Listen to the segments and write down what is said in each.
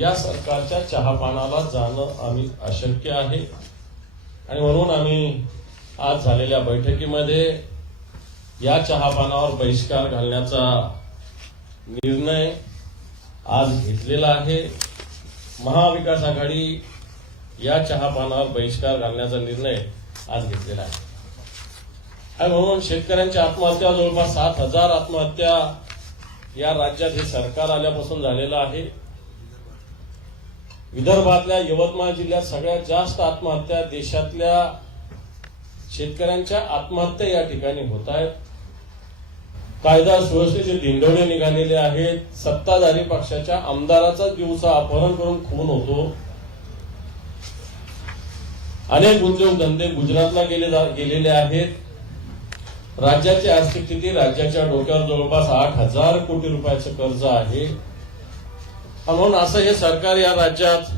या सरकारच्या चहापानाला जाणं आम्ही अशक्य आहे आणि म्हणून आम्ही आज झालेल्या बैठकीमध्ये या चहापानावर बहिष्कार घालण्याचा निर्णय आज घेतलेला आहे महाविकास आघाडी या चहापानावर बहिष्कार घालण्याचा निर्णय आज घेतलेला आहे आणि म्हणून शेतकऱ्यांच्या आत्महत्या जवळपास सात हजार आत्महत्या या राज्यात हे सरकार आल्यापासून झालेलं आहे विदर्भातल्या यवतमाळ जिल्ह्यात सगळ्यात जास्त आत्महत्या देशातल्या शेतकऱ्यांच्या आत्महत्या या ठिकाणी होत आहेत कायदा सुव्यवस्थेचे दिंडोळे निघालेले आहेत सत्ताधारी पक्षाच्या आमदाराचा दिवसा अपहरण करून खून होतो अनेक उद्योगधंदे गुजरातला गेले गेलेले आहेत राज्याची आर्थिक स्थिती राज्याच्या डोक्यावर जवळपास आठ हजार कोटी रुपयाचं कर्ज आहे म्हणून असं हे सरकार या राज्यात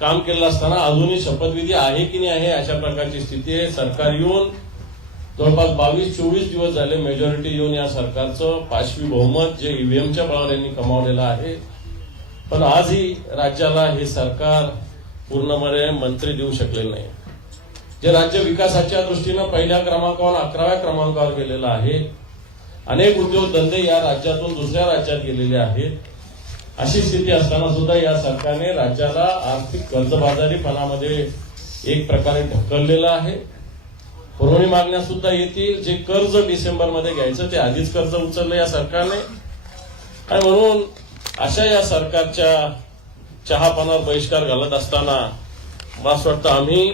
काम केलं असताना अजूनही शपथविधी आहे की नाही आहे अशा प्रकारची स्थिती आहे सरकार येऊन जवळपास बावीस चोवीस दिवस झाले मेजॉरिटी येऊन या सरकारचं पाचवी बहुमत जे ईव्हीएमच्या e बळावर यांनी कमावलेलं आहे पण आजही राज्याला हे सरकार पूर्णपणे मंत्री देऊ शकलेलं नाही जे राज्य विकासाच्या दृष्टीनं पहिल्या क्रमांकावर अकराव्या क्रमांकावर गेलेलं आहे अनेक उद्योगधंदे या राज्यातून दुसऱ्या राज्यात गेलेले आहेत अशी स्थिती असताना सुद्धा या सरकारने राज्याला आर्थिक कर्जबाजारीपणामध्ये एक प्रकारे ढकललेलं आहे पुरवणी मागण्या सुद्धा येतील जे कर्ज डिसेंबरमध्ये घ्यायचं ते आधीच कर्ज उचललं या सरकारने आणि म्हणून अशा या सरकारच्या चहापानावर बहिष्कार घालत असताना मला असं वाटतं आम्ही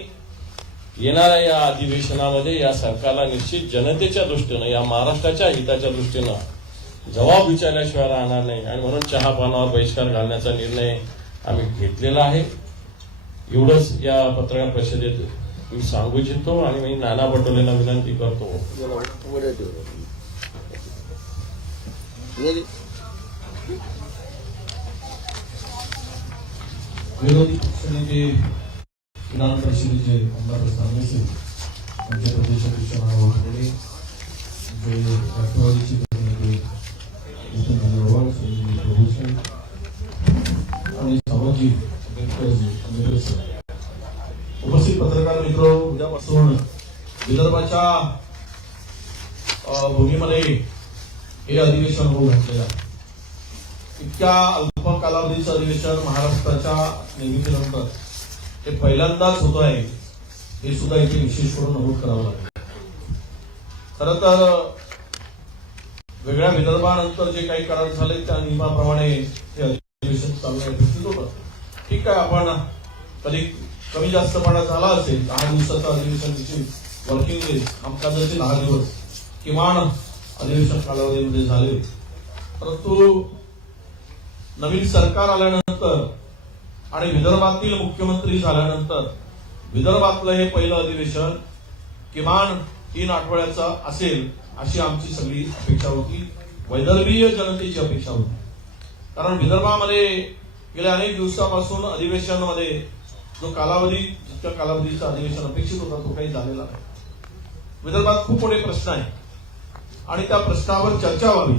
येणाऱ्या या अधिवेशनामध्ये या सरकारला निश्चित जनतेच्या दृष्टीनं या महाराष्ट्राच्या हिताच्या दृष्टीनं जबाब विचारल्याशिवाय राहणार नाही आणि म्हणून चहा पानावर बहिष्कार घालण्याचा निर्णय आम्ही घेतलेला आहे एवढंच या पत्रकार परिषदेत मी सांगू इच्छितो आणि मी नाना पटोलेला विनंती करतो विरोधी पक्षनेते विधान परिषदेचे आमदार स्थानशी आमचे प्रदेशाध्यक्ष राष्ट्रवादीचे उपस्थित पत्रकार मित्र उद्यापासून विदर्भाच्या भूमीमध्ये हे अधिवेशन होऊ घातलेलं आहे इतक्या अल्प कालावधीचं अधिवेशन महाराष्ट्राच्या निर्मितीनंतर हे पहिल्यांदाच होत आहे हे सुद्धा इथे विशेष करून नमूद करावं लागेल खर तर वेगळ्या विदर्भानंतर जे काही करार झाले त्या नियमाप्रमाणे हे अधिवेशन चालू अपेक्षित होतं ठीक आहे आपण कधी कमी जास्त जास्तपणा झाला असेल दहा दिवसाचं अधिवेशन तिची वर्किंग डे आमकाच दहा दिवस किमान अधिवेशन कालावधीमध्ये झाले परंतु नवीन सरकार आल्यानंतर आणि विदर्भातील मुख्यमंत्री झाल्यानंतर विदर्भातलं हे पहिलं अधिवेशन किमान तीन आठवड्याचं असेल अशी आमची सगळी अपेक्षा होती वैदर्भीय जनतेची अपेक्षा होती कारण विदर्भामध्ये गेल्या अनेक दिवसापासून अधिवेशनामध्ये जो कालावधी जितक्या कालावधीचा अधिवेशन अपेक्षित होता तो काही झालेला नाही विदर्भात खूप मोठे प्रश्न आहे आणि त्या प्रश्नावर चर्चा व्हावी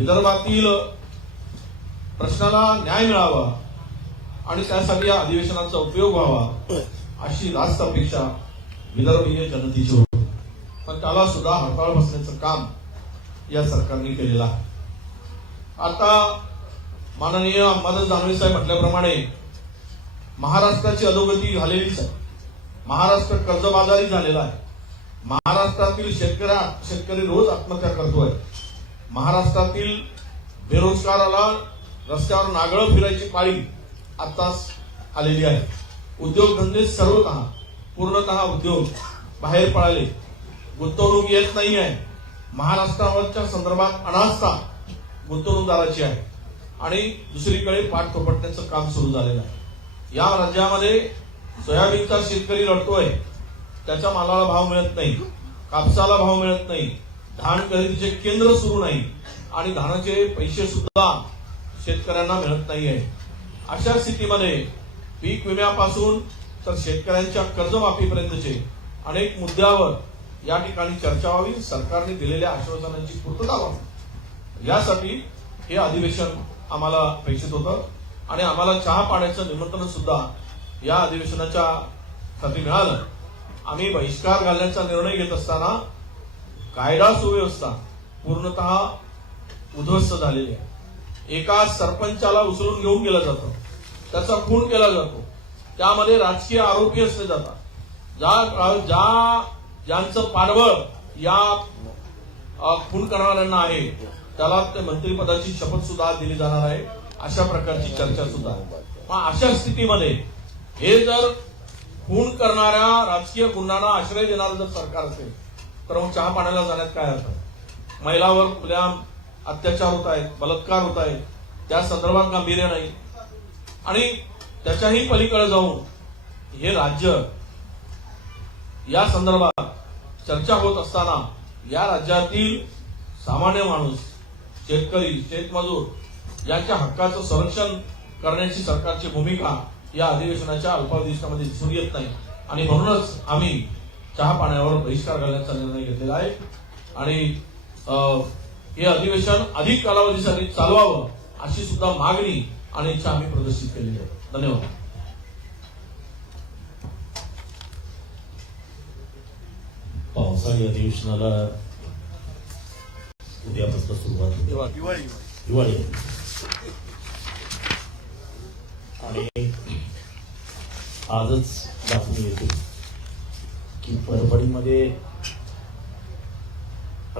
विदर्भातील प्रश्नाला न्याय मिळावा आणि त्यासाठी या अधिवेशनाचा उपयोग व्हावा अशी रास्त अपेक्षा विदर्भीय जनतेची होती पण त्याला सुद्धा हरताळ बसण्याचं काम या सरकारने केलेलं आहे आता माननीय अंबादास दानवे साहेब म्हटल्याप्रमाणे महाराष्ट्राची अधोगती झालेलीच आहे महाराष्ट्र कर्जबाजारी झालेला आहे महाराष्ट्रातील शेतकऱ्या शेतकरी रोज आत्महत्या करतोय महाराष्ट्रातील बेरोजगाराला रस्त्यावर नागळं फिरायची पाळी आता आलेली आहे उद्योगधंदे सर्वत पूर्णतः उद्योग बाहेर पळाले गुंतवणूक येत नाही आहे महाराष्ट्रावरच्या संदर्भात अनास्था गुंतवणूकदाराची आहे आणि दुसरीकडे पाठ थोपटण्याचं काम सुरू झालेलं आहे या राज्यामध्ये सोयाबीनचा शेतकरी लढतोय त्याच्या मालाला भाव मिळत नाही कापसाला भाव मिळत नाही धान खरेदीचे केंद्र सुरू नाही आणि धानाचे पैसे सुद्धा शेतकऱ्यांना मिळत नाहीये अशा स्थितीमध्ये पीक विम्यापासून तर शेतकऱ्यांच्या कर्जमाफीपर्यंतचे अनेक मुद्द्यावर या ठिकाणी चर्चा व्हावी सरकारने दिलेल्या आश्वासनांची पूर्तता व्हावी यासाठी हे अधिवेशन आम्हाला अपेक्षित होतं आणि आम्हाला चहा पाण्याचं निमंत्रण सुद्धा या अधिवेशनाच्या साठी मिळालं आम्ही बहिष्कार घालण्याचा निर्णय घेत असताना कायदा सुव्यवस्था पूर्णतः उद्ध्वस्त झालेली आहे एका सरपंचाला उचलून घेऊन गेला जातो त्याचा खून केला जातो त्यामध्ये राजकीय आरोपी असले जातात ज्या ज्या ज्यांचं पानवळ या खून करणाऱ्यांना आहे त्याला ते मंत्रिपदाची शपथ सुद्धा दिली जाणार आहे अशा प्रकारची चर्चा सुद्धा मग अशा स्थितीमध्ये हे जर खून करणाऱ्या राजकीय गुन्ह्यांना आश्रय देणारं जर सरकार असेल तर मग चहा पाण्याला जाण्यात काय अर्थ महिलावर खुल्या अत्याचार होत आहेत बलात्कार होत आहेत त्या संदर्भात गांभीर्य नाही आणि त्याच्याही पलीकडे जाऊन हे राज्य या संदर्भात चर्चा होत असताना या राज्यातील सामान्य माणूस शेतकरी शेतमजूर यांच्या हक्काचं संरक्षण करण्याची सरकारची भूमिका या अधिवेशनाच्या अल्पावधिष्टामध्ये दिसून येत नाही आणि म्हणूनच आम्ही चहा पाण्यावर बहिष्कार घालण्याचा निर्णय घेतलेला आहे आणि हे अधिवेशन अधिक कालावधीसाठी चालवावं अशी सुद्धा मागणी आणि इच्छा आम्ही प्रदर्शित केलेली आहे धन्यवाद पावसाळी अधिवेशनाला उद्यापासून सुरुवात होते दिवाळी आणि आजच दाखवून येते की परभणीमध्ये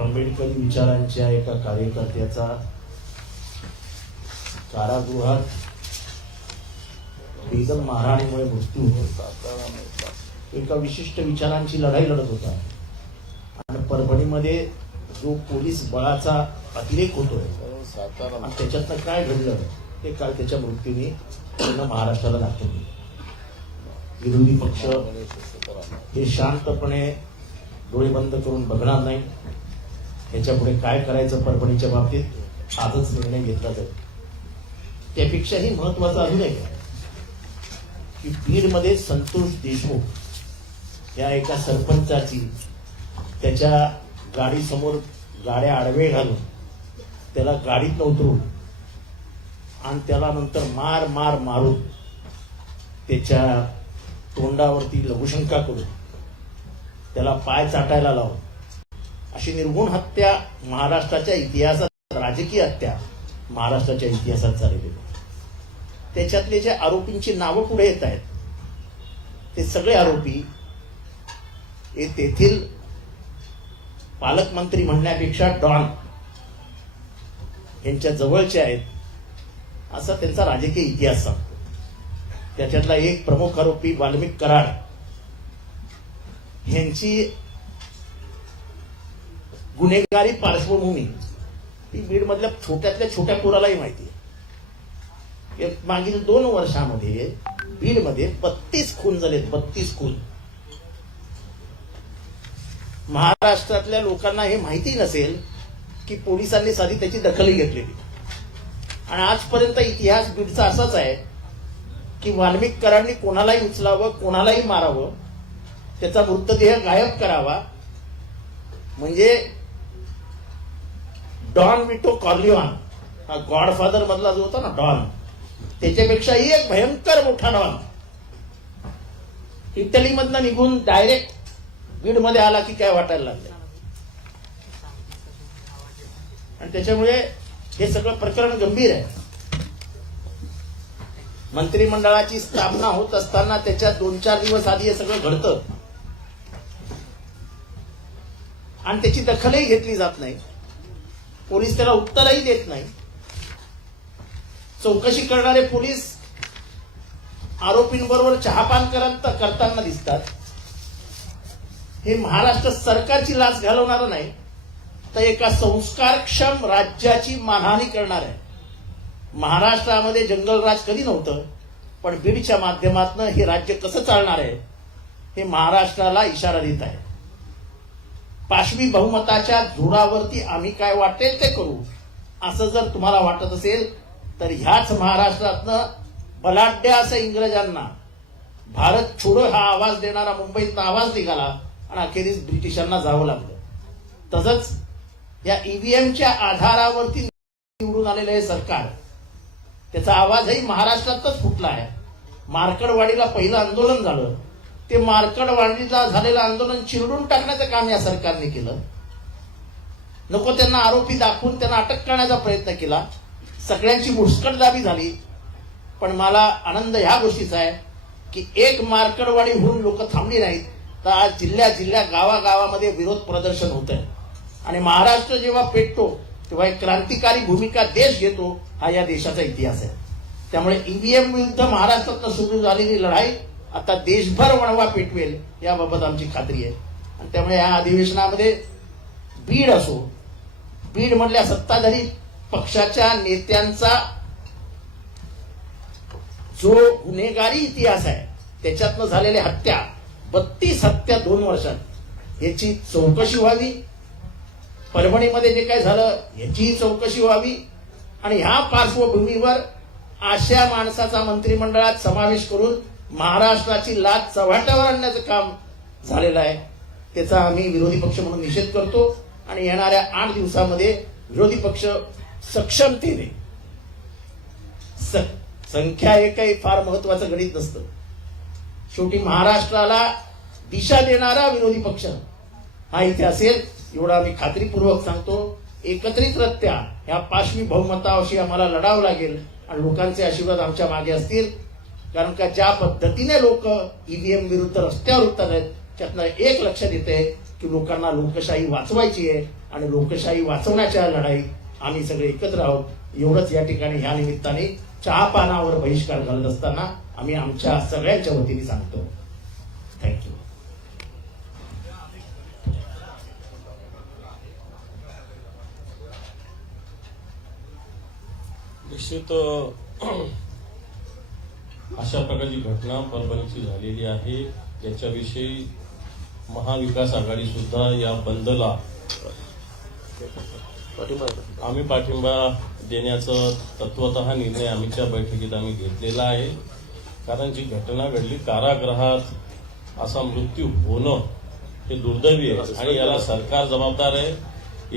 आंबेडकरी विचारांच्या एका कार्यकर्त्याचा कारागृहात एकदम मारहाणीमुळे मृत्यू होता एका विशिष्ट विचारांची लढाई लढत होता आणि परभणीमध्ये जो पोलीस बळाचा अतिरेक होतोय त्याच्यातनं काय घडलं ते काल त्याच्या मृत्यूने त्यांना महाराष्ट्राला दाखवून विरोधी पक्ष हे शांतपणे डोळे बंद करून बघणार नाही त्याच्यापुढे काय करायचं परभणीच्या बाबतीत आजच निर्णय घेतला जाईल त्यापेक्षाही महत्वाचं अजून एक की बीडमध्ये संतोष देशमुख या एका सरपंचाची त्याच्या गाडीसमोर गाड्या आडवे घालून त्याला गाडीत उतरून आणि त्याला नंतर मार मार मारून त्याच्या तोंडावरती लघुशंका करून त्याला पाय चाटायला लावून अशी निर्गुण हत्या महाराष्ट्राच्या इतिहासात राजकीय हत्या महाराष्ट्राच्या इतिहासात झालेली त्याच्यातले जे आरोपींची नावं पुढे येत आहेत ते सगळे आरोपी हे तेथील पालकमंत्री म्हणण्यापेक्षा डॉन यांच्या जवळचे आहेत असा त्यांचा राजकीय इतिहास सांगतो त्याच्यातला एक प्रमुख आरोपी वाल्मिक कराड यांची गुन्हेगारी पार्श्वभूमी ती बीडमधल्या छोट्यातल्या छोट्या पोरालाही माहिती आहे मागील दोन वर्षामध्ये बीडमध्ये बत्तीस खून झालेत बत्तीस खून महाराष्ट्रातल्या लोकांना हे माहिती नसेल की पोलिसांनी साधी त्याची दखल घेतलेली आणि आजपर्यंत इतिहास बिडचा असाच आहे की वाल्मिककरांनी कोणालाही उचलावं कोणालाही मारावं त्याचा मृतदेह गायब करावा म्हणजे डॉन विटो कॉर्लिओन हा गॉडफादर मधला जो होता ना डॉन त्याच्यापेक्षाही एक भयंकर मोठा डॉन इटलीमधनं निघून डायरेक्ट मध्ये आला की काय वाटायला लागलं आणि त्याच्यामुळे हे सगळं प्रकरण गंभीर आहे मंत्रिमंडळाची स्थापना होत असताना त्याच्या दोन चार दिवस आधी हे सगळं घडतं आणि त्याची दखलही घेतली जात नाही पोलीस त्याला उत्तरही देत नाही चौकशी करणारे पोलीस आरोपींबरोबर चहापान करत करताना दिसतात हे महाराष्ट्र सरकारची लाच घालवणार नाही तर एका संस्कारक्षम राज्याची मानहानी करणार आहे महाराष्ट्रामध्ये जंगलराज कधी नव्हतं पण बीडच्या माध्यमातून हे राज्य कसं चालणार आहे हे महाराष्ट्राला इशारा देत आहे पाशवी बहुमताच्या धुरावरती आम्ही काय वाटेल ते करू असं जर तुम्हाला वाटत असेल तर ह्याच महाराष्ट्रातनं बलाढ्य असं इंग्रजांना भारत छोडो हा आवाज देणारा मुंबईतनं आवाज निघाला आणि अखेरीस ब्रिटिशांना जावं लागलं तसंच या ईव्हीएमच्या आधारावरती निवडून आलेलं हे सरकार त्याचा आवाजही महाराष्ट्रातच फुटला आहे मार्कडवाडीला पहिलं आंदोलन झालं ते मार्कडवाडीला झालेलं आंदोलन चिरडून टाकण्याचं काम या सरकारने केलं नको त्यांना आरोपी दाखवून त्यांना अटक करण्याचा प्रयत्न केला सगळ्यांची मुस्कटदाबी झाली पण मला आनंद ह्या गोष्टीचा आहे की एक मार्कडवाडीहून लोक थांबली नाहीत तर आज जिल्ह्या जिल्ह्या गावागावामध्ये विरोध प्रदर्शन होत आहे आणि महाराष्ट्र जेव्हा पेटतो तेव्हा एक क्रांतिकारी भूमिका देश घेतो हा या देशाचा इतिहास आहे त्यामुळे ईव्हीएम e विरुद्ध महाराष्ट्रात सुरू झालेली लढाई आता देशभर वणवा पेटवेल याबाबत आमची खात्री आहे आणि त्यामुळे या अधिवेशनामध्ये बीड असो बीड म्हणल्या सत्ताधारी पक्षाच्या नेत्यांचा जो गुन्हेगारी इतिहास आहे त्याच्यातनं झालेल्या हत्या बत्तीस हत्या दोन वर्षात याची चौकशी व्हावी परभणीमध्ये जे काय झालं याचीही चौकशी व्हावी आणि ह्या पार्श्वभूमीवर अशा माणसाचा मंत्रिमंडळात समावेश करून महाराष्ट्राची लाच चव्हाट्यावर आणण्याचं काम झालेलं आहे त्याचा आम्ही विरोधी पक्ष म्हणून निषेध करतो आणि येणाऱ्या आठ दिवसामध्ये विरोधी पक्ष सक्षमतेने संख्या हे काही फार महत्वाचं गणित नसतं शेवटी महाराष्ट्राला दिशा देणारा विरोधी पक्ष हा इथे असेल एवढा मी खात्रीपूर्वक सांगतो एकत्रितरित्या ह्या पाशवी बहुमताशी आम्हाला लढावं लागेल आणि लोकांचे आशीर्वाद आमच्या मागे असतील कारण का ज्या पद्धतीने लोक ईव्हीएम e विरुद्ध रस्त्यावर उतरत आहेत त्यातनं एक लक्षात देते की लोकांना लोकशाही वाचवायची आहे आणि लोकशाही वाचवण्याच्या लढाईत आम्ही सगळे एकत्र आहोत एवढंच या ठिकाणी ह्या निमित्ताने चहा पानावर बहिष्कार घालत असताना आम्ही आमच्या सगळ्यांच्या वतीने सांगतो थँक्यू निश्चित अशा प्रकारची घटना परभणीची झालेली आहे याच्याविषयी महाविकास आघाडी सुद्धा या बंदला आम्ही पाठिंबा देण्याचं तत्वत निर्णय आमच्या बैठकीत आम्ही घेतलेला आहे कारण जी घटना घडली कारागृहात असा मृत्यू होणं हे दुर्दैवी आहे आणि याला सरकार जबाबदार आहे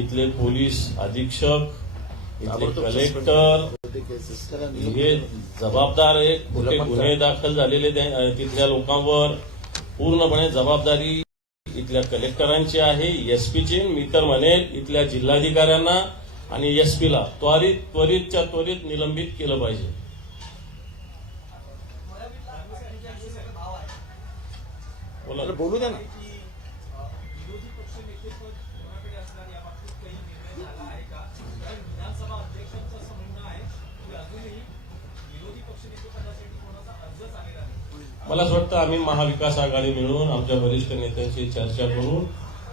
इथले पोलीस अधीक्षक इथले कलेक्टर हे जबाबदार आहे कुठे गुन्हे दाखल झालेले तिथल्या लोकांवर पूर्णपणे जबाबदारी इथल्या कलेक्टरांची आहे एसपीची मी तर म्हणेल इथल्या जिल्हाधिकाऱ्यांना आणि एस ला त्वरित त्वरितच्या त्वरित निलंबित केलं पाहिजे बोलू द्या ना मला असं वाटतं आम्ही महाविकास आघाडी मिळून आमच्या वरिष्ठ नेत्यांशी चर्चा करून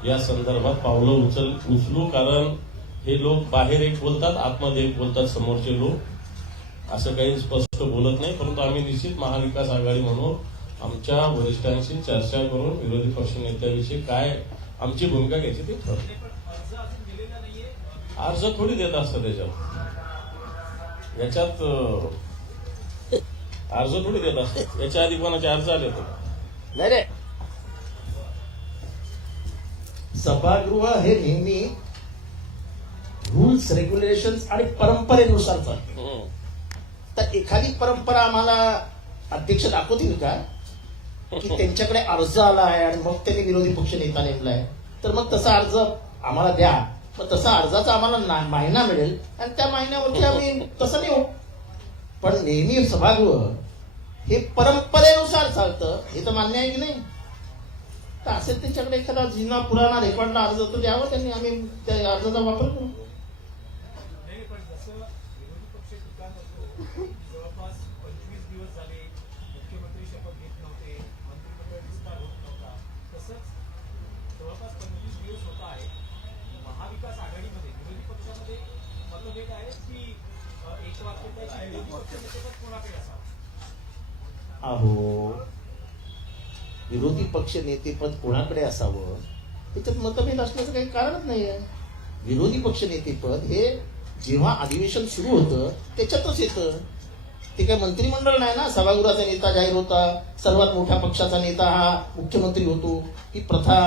या संदर्भात पावलं उचल उचलू कारण हे लोक बाहेर एक बोलतात आतमध्ये एक बोलतात समोरचे लोक असं काही स्पष्ट बोलत नाही परंतु आम्ही निश्चित महाविकास आघाडी म्हणून आमच्या वरिष्ठांशी चर्चा करून विरोधी पक्ष नेत्याविषयी काय आमची भूमिका घ्यायची ते ठरते अर्ज थोडी देत असतं त्याच्यावर याच्यात अर्ज थोडी देत असतो याच्या आधी कोणाचे अर्ज आले होते नाही सभागृह हे नेहमी रुल्स रेग्युलेशन आणि परंपरेनुसार चालत हो. तर एखादी परंपरा आम्हाला अध्यक्ष दाखवतील का की त्यांच्याकडे अर्ज आला आहे आणि मग त्यांनी विरोधी पक्ष नेता नेमलाय तर मग तसा अर्ज आम्हाला द्या मग तसा अर्जाचा आम्हाला माहिना मिळेल आणि त्या महिन्यावरती आम्ही तसं नेऊ पण नेहमी सभागृह हे परंपरेनुसार चालतं हे तर मान्य आहे की नाही तर असेल त्यांच्याकडे एखादा जिना पुराणा रेकॉर्डला अर्ज तर द्यावा त्यांनी आम्ही त्या अर्जाचा वापर करू महाविकास आघाडीमध्ये विरोधी पक्षामध्ये की अहो विरोधी पक्ष नेतेपद कोणाकडे असावं त्याच्यात मतभेद असण्याचं काही कारणच नाहीये विरोधी पक्ष नेतेपद हे जेव्हा अधिवेशन सुरू होतं त्याच्यातच येतं ते काय मंत्रिमंडळ नाही ना सभागृहाचा नेता जाहीर होता सर्वात मोठ्या पक्षाचा नेता हा मुख्यमंत्री होतो ही प्रथा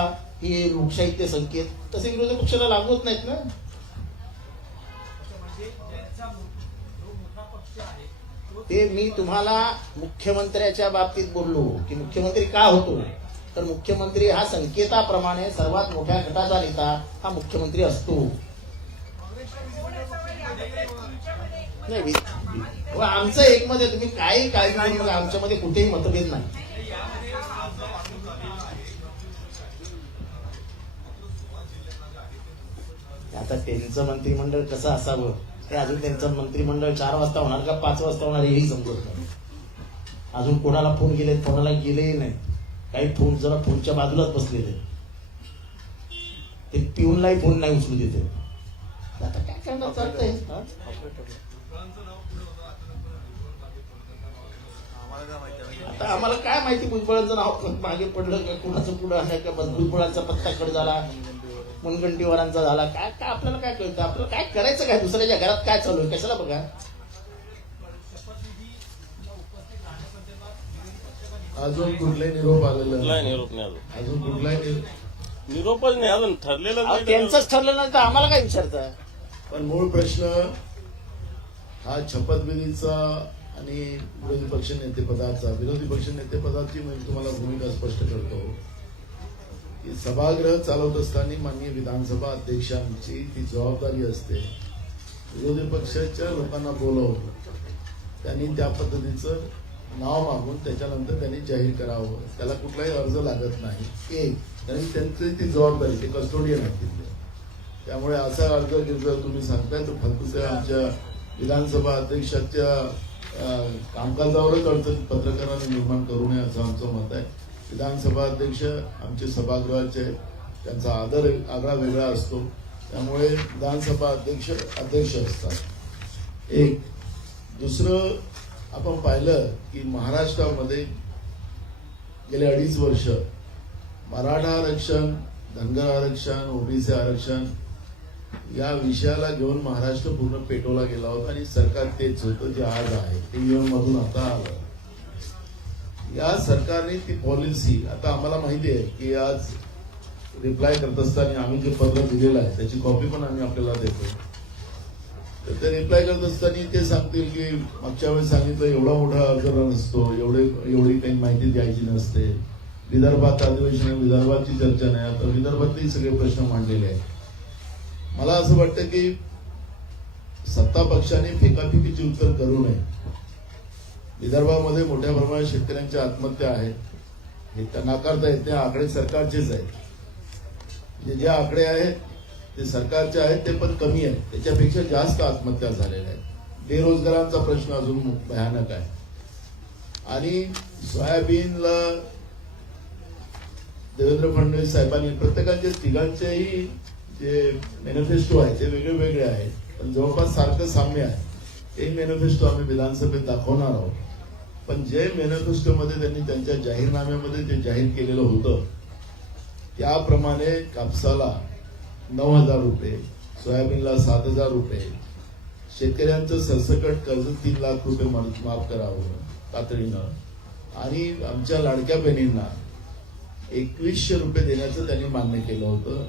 हे लोकशाहीचे संकेत तसे विरोधी पक्षाला होत नाहीत ना ते मी तुम्हाला मुख्यमंत्र्याच्या बाबतीत बोललो की मुख्यमंत्री का होतो तर मुख्यमंत्री हा संकेताप्रमाणे सर्वात मोठ्या गटाचा नेता हा मुख्यमंत्री असतो नाही आमचं एकमत तुम्ही काही काळजी नाही आमच्यामध्ये कुठेही मतभेद नाही आता त्यांचं मंत्रिमंडळ कसं असावं हे अजून त्यांचं मंत्रिमंडळ चार वाजता होणार का पाच वाजता होणार हेही समजत नाही अजून कोणाला फोन गेले कोणाला गेले नाही काही फोन जरा फोनच्या बाजूलाच बसलेले ते नाही फोन नाही उचलू देते आता काय करणार आता आम्हाला काय माहिती भुजबळांचं नाव मागे पडलं का कुणाचं कुठं आहे का भुजबळांचा पत्ता कड झाला मुनगंटीवारांचा झाला काय काय आपल्याला काय कळतं आपल्याला काय करायचं काय दुसऱ्याच्या घरात काय चालू आहे कशाला बघा अजून कुठलाही निरोप आलेला निरोप नाही अजून कुठलाही निरोप- निरोपच नाही अजून ठरलेलं ठरलं नाही तर आम्हाला काय विचारत पण मूळ प्रश्न हा शपथविधीचा आणि विरोधी पक्ष नेतेपदाचा विरोधी पक्ष नेतेपदाची म्हणजे तुम्हाला भूमिका स्पष्ट करतो की सभागृह चालवत असताना माननीय विधानसभा अध्यक्षांची ती जबाबदारी असते विरोधी पक्षाच्या लोकांना बोलावं त्यांनी त्या पद्धतीचं नाव मागून त्याच्यानंतर त्यांनी जाहीर करावं त्याला कुठलाही अर्ज लागत नाही एक कारण त्यांची ती जबाबदारी ते कस्टोडियन आहेत तिथले त्यामुळे असा अर्ज जर तुम्ही सांगताय तर फक्त आमच्या विधानसभा अध्यक्षाच्या कामकाजावरच अडचण पत्रकारांनी निर्माण करू नये असं आमचं मत आहे विधानसभा अध्यक्ष आमचे सभागृहाचे त्यांचा आदर आग्रा वेगळा असतो त्यामुळे विधानसभा अध्यक्ष अध्यक्ष असतात एक दुसरं आपण पाहिलं की महाराष्ट्रामध्ये गेले अडीच वर्ष मराठा आरक्षण धनगर आरक्षण ओबीसी आरक्षण या विषयाला घेऊन महाराष्ट्र पूर्ण पेटवला गेला होता आणि सरकार तेच होतं जे आज आहे ते मधून आता आलं या सरकारने ती पॉलिसी आता आम्हाला माहिती आहे की आज रिप्लाय करत असताना आम्ही जे पत्र दिलेलं आहे त्याची कॉपी पण आम्ही आपल्याला देतो तर ते रिप्लाय करत असताना ते सांगतील की मागच्या वेळेस सांगितलं एवढा मोठा अर्ज नसतो एवढे एवढी काही माहिती द्यायची नसते विदर्भात अधिवेशन विदर्भाची चर्चा नाही आता विदर्भातले सगळे प्रश्न मांडलेले आहेत मला असं वाटतं की सत्ता पक्षाने फेकाफेकीची उत्तर करू नये विदर्भामध्ये मोठ्या प्रमाणात शेतकऱ्यांच्या आत्महत्या आहेत हे त्या नाकारता येत आकडे सरकारचेच आहेत जे आकडे आहेत ते सरकारचे आहेत ते पण कमी आहेत त्याच्यापेक्षा जास्त आत्महत्या झालेल्या आहेत बेरोजगारांचा प्रश्न अजून भयानक आहे आणि सोयाबीनला देवेंद्र फडणवीस साहेबांनी प्रत्येकाचे तिघांचेही जे मॅनिफेस्टो आहे ते वेगळे वेगळे आहेत पण जवळपास सारखं साम्य आहे ते मॅनिफेस्टो आम्ही विधानसभेत दाखवणार आहोत पण जे मध्ये त्यांनी त्यांच्या जाहीरनाम्यामध्ये जे जाहीर केलेलं होतं त्याप्रमाणे कापसाला नऊ हजार रुपये सोयाबीनला सात हजार रुपये शेतकऱ्यांचं सरसकट कर्ज तीन लाख रुपये माफ करावं तातडीनं आणि आमच्या लाडक्या बहिणींना एकवीसशे रुपये देण्याचं त्यांनी मान्य केलं होतं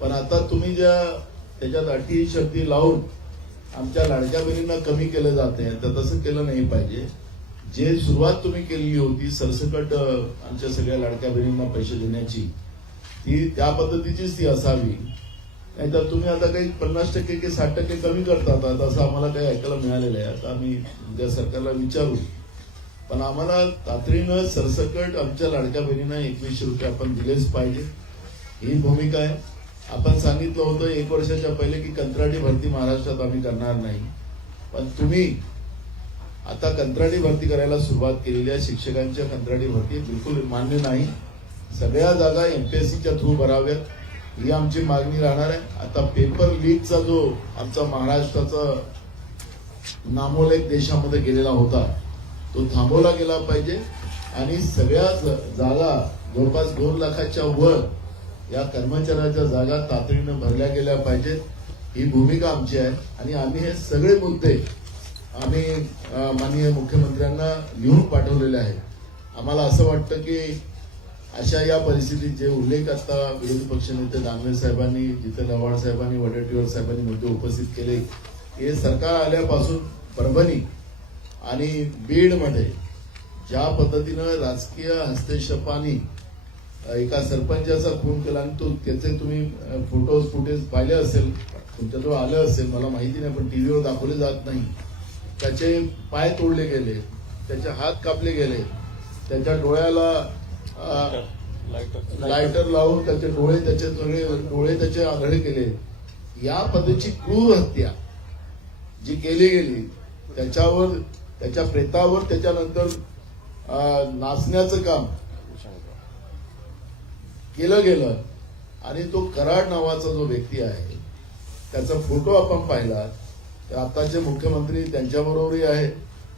पण आता तुम्ही ज्या त्याच्यात अटी शर्ती लावून आमच्या लाडक्या बहिणींना कमी केलं जाते तर तसं केलं नाही पाहिजे जे सुरुवात तुम्ही केलेली होती सरसकट आमच्या सगळ्या लाडक्या बहिणींना पैसे देण्याची ती त्या पद्धतीचीच ती असावी नाहीतर तुम्ही आता काही पन्नास टक्के की साठ टक्के कमी करतात आता असं आम्हाला काही ऐकायला मिळालेलं आहे आता आम्ही उद्या सरकारला विचारू पण आम्हाला तातडीनं सरसकट आमच्या लाडक्या बहिणींना एकवीसशे रुपये आपण दिलेच पाहिजे ही भूमिका आहे आपण सांगितलं होतं एक वर्षाच्या पहिले की कंत्राटी भरती महाराष्ट्रात आम्ही करणार नाही पण तुम्ही आता कंत्राटी भरती करायला सुरुवात केलेली आहे शिक्षकांच्या कंत्राटी भरती बिलकुल मान्य नाही सगळ्या जागा एमपीएससीच्या थ्रू भराव्यात ही आमची मागणी राहणार आहे आता पेपर लीकचा जो आमचा महाराष्ट्राचा नामोलेख देशामध्ये गेलेला होता तो थांबवला गेला पाहिजे आणि सगळ्या जागा जवळपास दोन लाखाच्या वर या कर्मचाऱ्याच्या जागा तातडीनं भरल्या गेल्या पाहिजेत ही भूमिका आमची आहे आणि आम्ही हे सगळे मुद्दे आम्ही माननीय मुख्यमंत्र्यांना लिहून पाठवलेले आहे आम्हाला असं वाटतं की अशा या परिस्थितीत जे उल्लेख आता विरोधी पक्षनेते दानवे साहेबांनी जितेंद्र आव्हाड साहेबांनी वडेट्टीवार साहेबांनी मुद्दे उपस्थित केले हे सरकार आल्यापासून परभणी आणि बीडमध्ये ज्या पद्धतीनं राजकीय हस्तक्षेपाने एका सरपंचाचा फोन केला आणि तो त्याचे तुम्ही फोटोज फुटेज पाहिले असेल तुमच्याजवळ आलं असेल मला माहिती नाही पण टी व्हीवर दाखवले जात नाही त्याचे पाय तोडले गेले त्याचे हात कापले गेले त्यांच्या डोळ्याला लायटर लावून त्याचे डोळे त्याचे डोळे त्याचे आघळे केले या पद्धतीची क्रूर हत्या जी केली गेली त्याच्यावर त्याच्या प्रेतावर त्याच्यानंतर नाचण्याचं काम केलं गेलं आणि तो कराड नावाचा जो व्यक्ती आहे त्याचा फोटो आपण पाहिला आताचे मुख्यमंत्री त्यांच्याबरोबरही आहे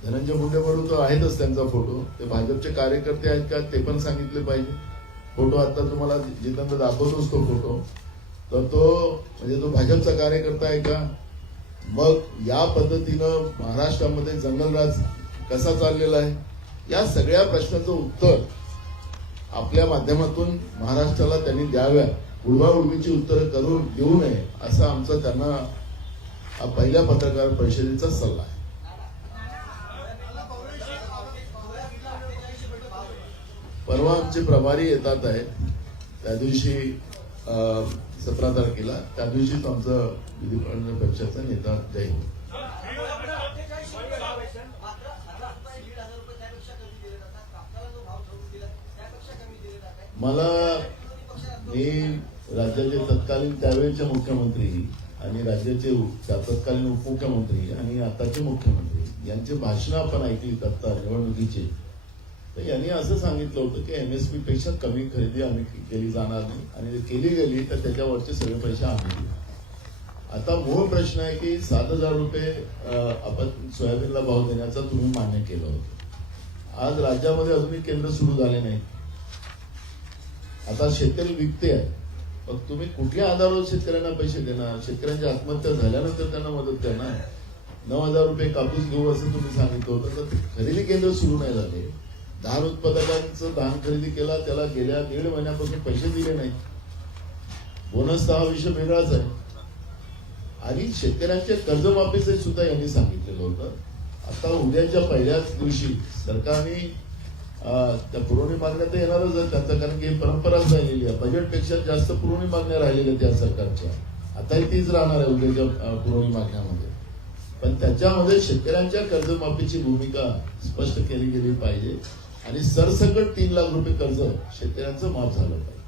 धनंजय मुंडेबरोबर तो आहेतच त्यांचा फोटो ते भाजपचे कार्यकर्ते आहेत का ते पण सांगितले पाहिजे फोटो आता तुम्हाला जितेंद्र दाखवतोच तो फोटो तर तो म्हणजे तो भाजपचा कार्यकर्ता आहे का मग या पद्धतीनं महाराष्ट्रामध्ये जंगलराज कसा चाललेला आहे या सगळ्या प्रश्नाचं उत्तर आपल्या माध्यमातून महाराष्ट्राला त्यांनी द्याव्या उडवा उत्तरं करून देऊ नये असं आमचं त्यांना हा पहिल्या पत्रकार परिषदेचा सल्ला आहे परवा आमचे प्रभारी येतात आहेत त्या दिवशी सतरा तारखेला त्या दिवशीच आमचं विधिमंडळ पक्षाचा नेता जाईल मला मी राज्याचे तत्कालीन त्यावेळेचे मुख्यमंत्री आणि राज्याचे तत्कालीन उपमुख्यमंत्री आणि आताचे मुख्यमंत्री यांचे भाषणं आपण ऐकली आता निवडणुकीचे तर यांनी असं सांगितलं होतं की एम एस पी पेक्षा कमी खरेदी आम्ही केली जाणार नाही आणि केली गेली तर त्याच्यावरचे सगळे पैसे आम्ही आता मूळ प्रश्न आहे की सात हजार रुपये आपण सोयाबीनला भाव देण्याचा तुम्ही मान्य केलं होतं आज राज्यामध्ये अजूनही केंद्र सुरू झाले नाही आता शेतकरी विकते आहे मग तुम्ही कुठल्या आधारावर शेतकऱ्यांना पैसे देणार शेतकऱ्यांची आत्महत्या झाल्यानंतर त्यांना मदत करणार नऊ हजार रुपये कापूस घेऊ असं तुम्ही सांगितलं होतं तर खरेदी केंद्र सुरू नाही झाले धान उत्पादकांचं धान खरेदी केला त्याला गेल्या दीड महिन्यापासून पैसे दिले नाही बोनस हा विषय वेगळाच आहे आणि शेतकऱ्यांच्या कर्जमाफीचे सुद्धा यांनी सांगितलेलं होतं आता उद्याच्या पहिल्याच दिवशी सरकारने त्या पुरवणी मागण्या तर येणारच आहेत कारण की परंपराच राहिलेली आहे बजेटपेक्षा जास्त पुरवणी मागण्या राहिलेल्या त्या सरकारच्या आताही तीच राहणार आहे उद्याच्या पुरवणी मागण्यामध्ये पण त्याच्यामध्ये शेतकऱ्यांच्या कर्जमाफीची भूमिका स्पष्ट केली गेली पाहिजे आणि सरसकट तीन लाख रुपये कर्ज शेतकऱ्यांचं माफ झालं पाहिजे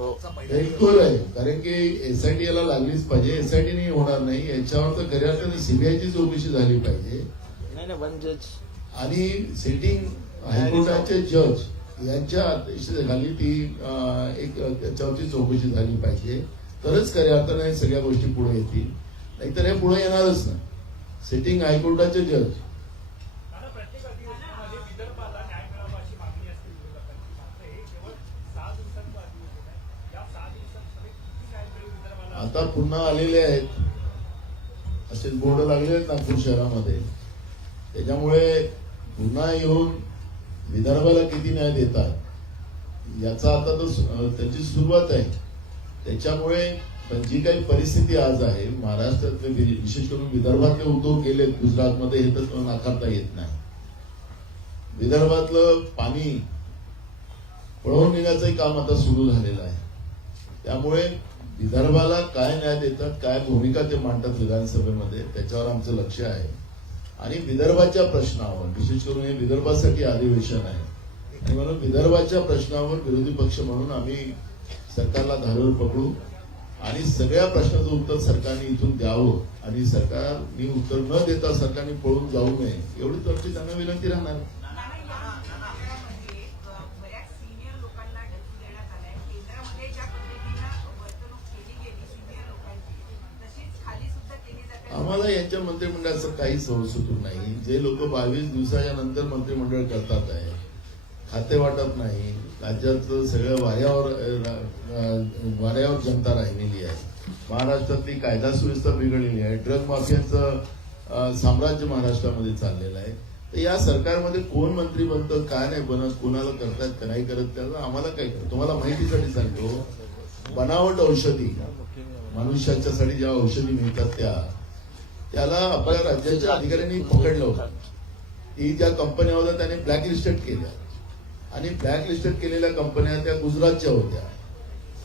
बिलकुल आहे कारण की एसआयटी याला लागलीच पाहिजे एसआयटी नाही होणार नाही याच्यावर तर खऱ्या अर्थाने सीबीआयची चौकशी झाली पाहिजे आणि सिटिंग हायकोर्टाचे जज यांच्या अध्यक्षतेखाली ती एक त्याच्यावरची चौकशी झाली पाहिजे तरच खऱ्या अर्थाने सगळ्या गोष्टी पुढे येतील नाहीतर हे पुढे येणारच ना सिटिंग हायकोर्टाचे जज आता पुन्हा आलेले आहेत असे बोर्ड लागले आहेत नागपूर शहरामध्ये त्याच्यामुळे पुन्हा येऊन विदर्भाला किती न्याय देतात याचा आता तर त्याची सुरुवात आहे त्याच्यामुळे पण जी काही परिस्थिती आज आहे महाराष्ट्रातले विशेष करून विदर्भातले उद्योग गेले गुजरातमध्ये हे तर नाकारता येत नाही विदर्भातलं पाणी पळवून निघायचंही काम आता सुरू झालेलं आहे त्यामुळे विदर्भाला काय न्याय देतात काय भूमिका ते मांडतात विधानसभेमध्ये त्याच्यावर आमचं लक्ष आहे आणि विदर्भाच्या प्रश्नावर विशेष करून हे विदर्भासाठी अधिवेशन आहे आणि म्हणून विदर्भाच्या प्रश्नावर विरोधी पक्ष म्हणून आम्ही सरकारला धारेवर पकडू आणि सगळ्या प्रश्नाचं उत्तर सरकारने इथून द्यावं आणि सरकारने उत्तर न देता सरकारने पळून जाऊ नये एवढी आमची त्यांना विनंती राहणार आम्हाला यांच्या मंत्रिमंडळाचं काही संसुत नाही जे लोक बावीस दिवसाच्या नंतर मंत्रिमंडळ करतात आहे खाते वाटत नाही राज्याचं सगळं वाऱ्यावर वाऱ्यावर जनता राहिलेली आहे महाराष्ट्रातली कायदा सुव्यवस्था बिघडलेली आहे ड्रग माफियांचं साम्राज्य महाराष्ट्रामध्ये चाललेलं आहे तर या सरकारमध्ये कोण मंत्री बनतं काय नाही बनत कोणाला करतात का नाही करत त्याचं आम्हाला काय तुम्हाला माहितीसाठी सांगतो बनावट औषधी मनुष्याच्यासाठी ज्या औषधी मिळतात त्या त्याला आपल्या राज्याच्या अधिकाऱ्यांनी पकडलं होतं ही ज्या कंपन्या होत्या त्याने लिस्टेड केल्या आणि ब्लॅक लिस्टेड केलेल्या कंपन्या त्या गुजरातच्या होत्या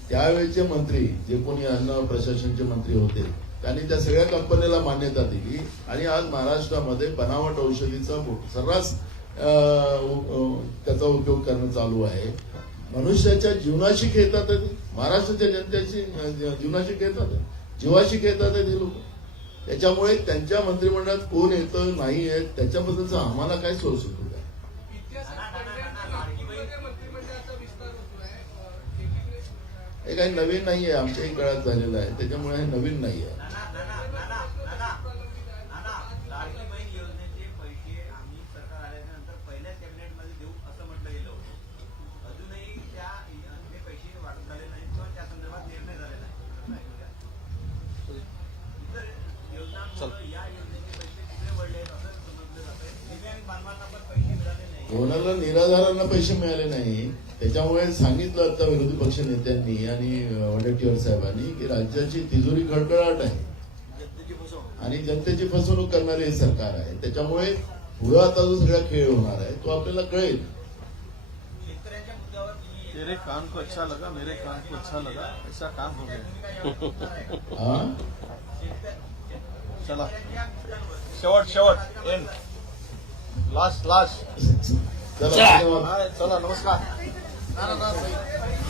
त्यावेळेचे मंत्री जे कोणी अन्न प्रशासनचे मंत्री होते त्यांनी त्या सगळ्या कंपन्याला मान्यता दिली आणि आज महाराष्ट्रामध्ये बनावट औषधीचा सर्रास त्याचा उपयोग करणं चालू आहे मनुष्याच्या जीवनाशी खेळतात महाराष्ट्राच्या जनतेची जीवनाशी खेळतात जीवाशी खेळतात लोक त्याच्यामुळे त्यांच्या मंत्रिमंडळात कोण येतं नाही येत त्याच्याबद्दलच आम्हाला काय सोर्स होतो हे काही नवीन नाहीये आमच्याही काळात झालेलं आहे त्याच्यामुळे हे नवीन नाहीये कोणाला निराधारांना पैसे मिळाले नाही त्याच्यामुळे सांगितलं आता विरोधी पक्ष नेत्यांनी आणि वडेट्टीवार साहेबांनी की राज्याची तिजोरी खडखडाट आहे आणि जनतेची फसवणूक करणारे हे सरकार आहे त्याच्यामुळे पुढे आता जो सगळा खेळ होणार आहे तो आपल्याला कळेल तेरे काम अच्छा लगा मेरे काम अच्छा लगा हो चला शेवट शेवट लास्ट लास्ट चलो चलो नमस्कार ना ना ना सही